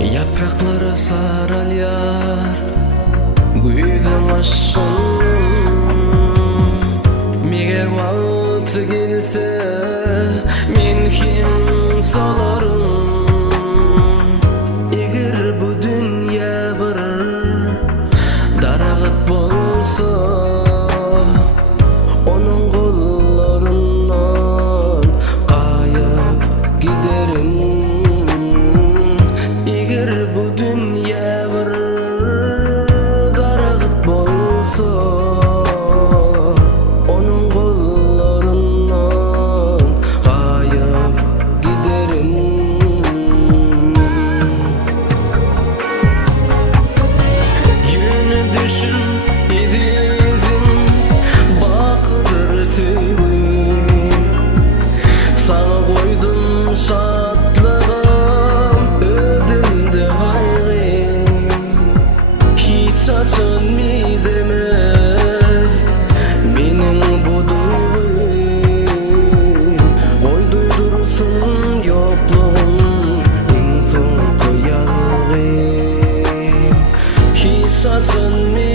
Yaprakları saralıyor güydüm aşkın. Meğer vakti gelse men kim solarım. Eğer bu dünya bir darağıt bolsa, onun kollarından kayıp giderim. Eğer bu dünya bir darağıt bolsa, onun kollarından kayıp giderim. Yeni düşün izim bakır sevim. Sana koydum şatlığım, ödümde kaygım. Hiç açılmay demez mening bu duygum. Oy duydursun yokluğum en son koyalım. Hiç açılmay